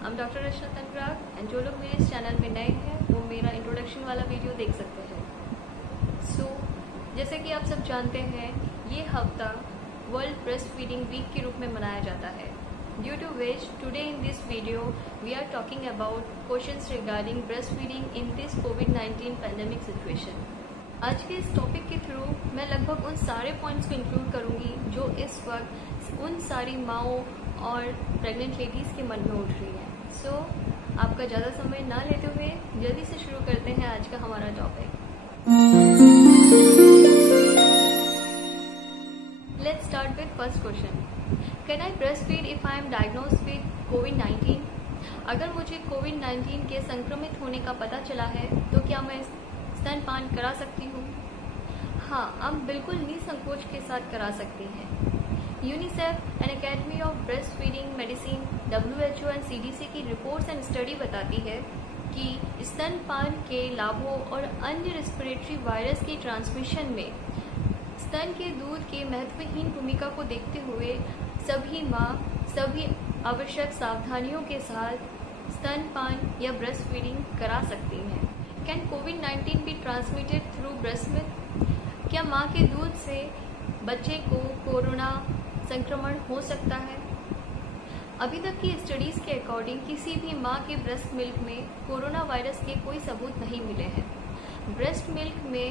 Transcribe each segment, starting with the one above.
I'm doctor Rachna तनराग and जो लोग मेरे इस चैनल में नए हैं वो मेरा इंट्रोडक्शन वाला वीडियो देख सकते हैं। जैसे कि आप सब जानते हैं, ये हफ्ता वर्ल्ड ब्रेस्ट फीडिंग वीक के रूप में मनाया जाता है। Due to which today in this video we are talking about questions regarding breast feeding in this कोविड-19 पैंडेमिक सिचुएशन। आज के इस टॉपिक के थ्रू मैं लगभग उन सारे पॉइंट्स को इंक्लूड करूंगी जो इस वक्त उन सारी माओं और प्रेग्नेंट लेडीज़ के मन में उठ रही है। आपका ज़्यादा समय ना लेते हुए जल्दी से शुरू करते हैं आज का हमारा topic. Let's start with first question. Can I breast feed if I am diagnosed with कोविड-19? अगर मुझे कोविड-19 के संक्रमित होने का पता चला है तो क्या मैं स्तनपान करा सकती हूँ? हाँ, आप बिल्कुल निसंकोच के साथ करा सकती हैं। UNICEF and academy of breast feeding medicine, WHO and CDC की रिपोर्ट्स एंड स्टडी बताती है कि स्तनपान के लाभों और अन्य रेस्पिरेटरी वायरस की ट्रांसमिशन में स्तन के दूध की महत्वहीन भूमिका को देखते हुए सभी माँ सभी आवश्यक सावधानियों के साथ स्तनपान या ब्रेस्ट फीडिंग करा सकती हैं। Can covid be transmitted through breast milk? क्या माँ के दूध से बच्चे को कोरोना संक्रमण हो सकता है? अभी तक की स्टडीज के अकॉर्डिंग किसी भी माँ के ब्रेस्ट मिल्क में कोरोना वायरस के कोई सबूत नहीं मिले हैं। ब्रेस्ट मिल्क में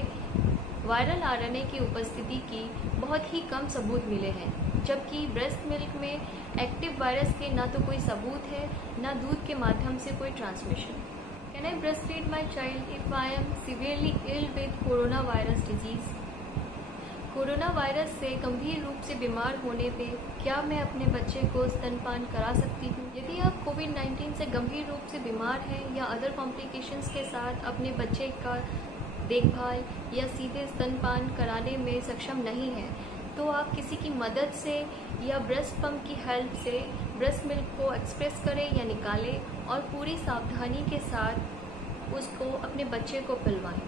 वायरल RNA की उपस्थिति की बहुत ही कम सबूत मिले हैं, जबकि ब्रेस्ट मिल्क में एक्टिव वायरस के ना तो कोई सबूत है ना दूध के माध्यम से कोई transmission. Can I breast feed my child if I am severely ill with corona virus disease? Corona virus से गंभीर रूप से बीमार होने पे क्या मैं अपने बच्चे को स्तनपान करा सकती हूँ? यदि आप कोविड-19 से गंभीर रूप से बीमार हैं या अदर कॉम्प्लिकेशंस के साथ अपने बच्चे का देखभाल या सीधे स्तनपान कराने में सक्षम नहीं हैं, तो आप किसी की मदद से या ब्रेस्ट पंप की हेल्प से ब्रेस्ट मिल्क को एक्सप्रेस करें या निकालें और पूरी सावधानी के साथ उसको अपने बच्चे को पिलवाएं।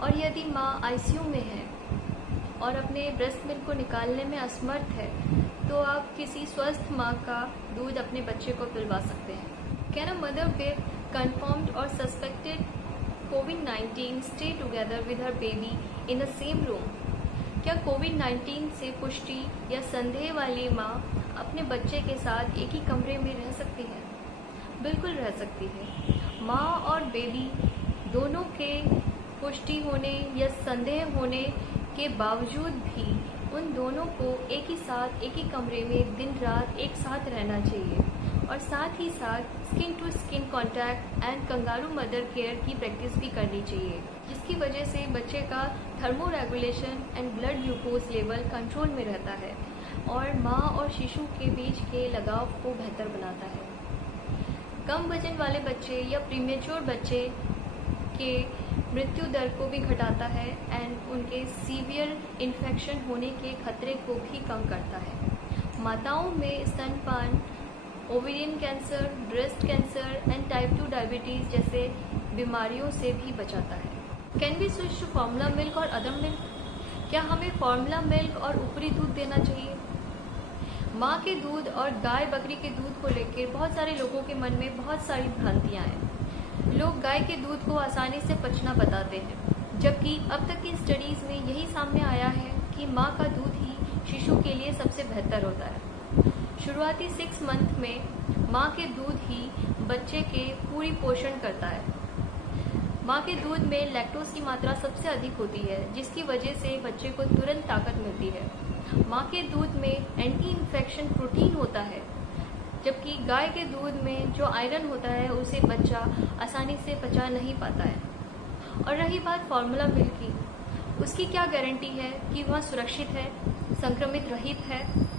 और यदि माँ ICU में है और अपने ब्रेस्ट मिल्क को निकालने में असमर्थ है तो आप किसी स्वस्थ माँ का दूध अपने बच्चे को पिलवा सकते हैं। Can a mother with confirmed और सस्पेक्टेड कोविड-19 stay together with her baby in the same room? क्या कोविड-19 से पुष्टि या संदेह वाली माँ अपने बच्चे के साथ एक ही कमरे में रह सकती है? बिल्कुल रह सकती है। माँ और बेबी दोनों के पुष्टि होने या संदेह होने के बावजूद भी उन दोनों को एक ही कमरे में दिन रात एक साथ रहना चाहिए और साथ ही साथ skin to skin contact and kangaroo mother care की प्रैक्टिस भी करनी चाहिए, जिसकी वजह से बच्चे का thermoregulation and blood glucose level control में रहता है और माँ और शिशु के बीच के लगाव को बेहतर बनाता है। कम वजन वाले बच्चे या प्रीमेच्योर बच्चे के मृत्यु दर को भी घटाता है एंड उनके सीवियर इन्फेक्शन होने के खतरे को भी कम करता है। माताओं में स्तनपान ovarian cancer, breast cancer and type 2 diabetes जैसे बीमारियों से भी बचाता है। Can be switch to formula milk और अदर मिल्क? क्या हमें फॉर्मूला मिल्क और ऊपरी दूध देना चाहिए? माँ के दूध और गाय बकरी के दूध को लेकर बहुत सारे लोगों के मन में बहुत सारी भ्रांतियाँ हैं। लोग गाय के दूध को आसानी से पचना बताते हैं, जबकि अब तक की स्टडीज में यही सामने आया है कि माँ का दूध ही शिशु के लिए सबसे बेहतर होता है। शुरुआती 6 मंथ में माँ के दूध ही बच्चे के पूरी पोषण करता है। माँ के दूध में लैक्टोज की मात्रा सबसे अधिक होती है, जिसकी वजह से बच्चे को तुरंत ताकत मिलती है। माँ के दूध में एंटी इन्फेक्शन प्रोटीन होता है, जबकि गाय के दूध में जो आयरन होता है उसे बच्चा आसानी से पचा नहीं पाता है। और रही बात फॉर्मूला मिल्क की, उसकी क्या गारंटी है कि वह सुरक्षित है, संक्रमित रहित है?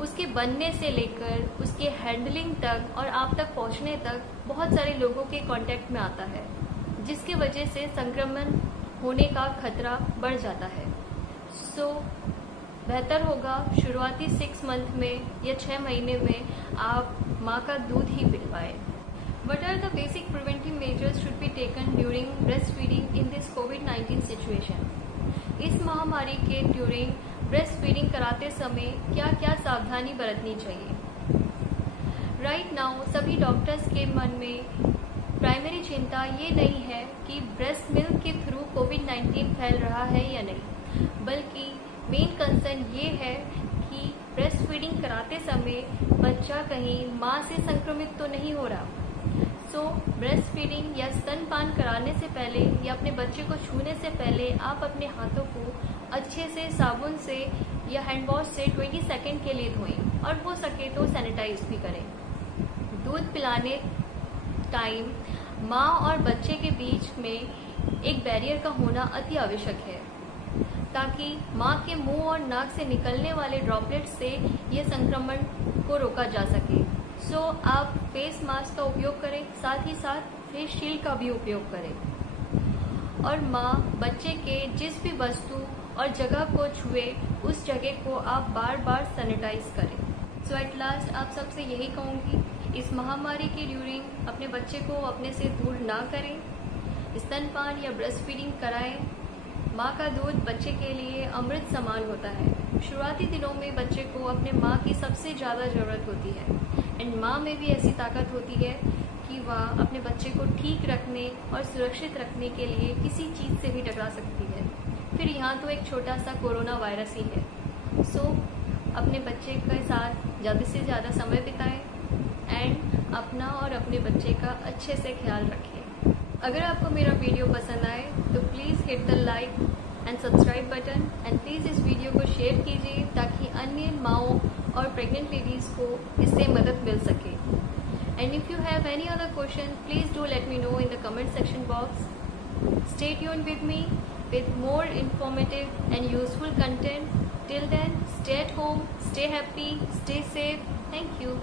उसके बनने से लेकर उसके हैंडलिंग तक और आप तक पहुंचने तक बहुत सारे लोगों के कांटेक्ट में आता है, जिसके वजह से संक्रमण होने का खतरा बढ़ जाता है। बेहतर होगा शुरुआती 6 मंथ में या 6 महीने में आप माँ का दूध ही पिलवाएं। What are the basic preventive measures should be taken during breastfeeding in this COVID-19 situation? इस महामारी के ड्यूरिंग ब्रेस्ट फीडिंग कराते समय क्या क्या सावधानी बरतनी चाहिए? राइट नाउ सभी डॉक्टर्स के मन में प्राइमरी चिंता ये नहीं है कि ब्रेस्ट मिल्क के थ्रू कोविड-19 फैल रहा है या नहीं, बल्कि मेन कंसर्न ये है कि ब्रेस्ट फीडिंग कराते समय बच्चा कहीं माँ से संक्रमित तो नहीं हो रहा। सो ब्रेस्ट फीडिंग या स्तनपान कराने से पहले या अपने बच्चे को छूने से पहले आप अपने हाथों को अच्छे से साबुन से या हैंड वॉश से 20 सेकेंड के लिए धोएं और हो सके तो सैनिटाइज भी करें। दूध पिलाने टाइम माँ और बच्चे के बीच में एक बैरियर का होना अति आवश्यक है, ताकि माँ के मुंह और नाक से निकलने वाले ड्रॉपलेट्स से यह संक्रमण को रोका जा सके। सो आप फेस मास्क का उपयोग करें, साथ ही साथ फेस शील्ड का भी उपयोग करें और माँ बच्चे के जिस भी वस्तु और जगह को छुए उस जगह को आप बार बार सैनिटाइज करें। सो एट लास्ट आप सबसे यही कहूँगी, इस महामारी के ड्यूरिंग अपने बच्चे को अपने से दूर ना करें, स्तनपान या ब्रेस्ट फीडिंग कराएं। माँ का दूध बच्चे के लिए अमृत समान होता है। शुरुआती दिनों में बच्चे को अपने माँ की सबसे ज़्यादा ज़रूरत होती है एंड माँ में भी ऐसी ताकत होती है कि वह अपने बच्चे को ठीक रखने और सुरक्षित रखने के लिए किसी चीज़ से भी टकरा सकती है। फिर यहाँ तो एक छोटा सा कोरोना वायरस ही है। सो अपने बच्चे के साथ ज़्यादा से ज़्यादा समय बिताएं एंड अपना और अपने बच्चे का अच्छे से ख्याल रखें। अगर आपको मेरा वीडियो पसंद आए तो please hit the like and subscribe button and please इस वीडियो को शेयर कीजिए ताकि अन्य माँओं और प्रेग्नेंट लेडीज़ को इससे मदद मिल सके। And if you have any other question please do let me know in the comment section box. Stay tuned with me with more informative and useful content. Till then, stay at home, stay happy, stay safe. Thank you.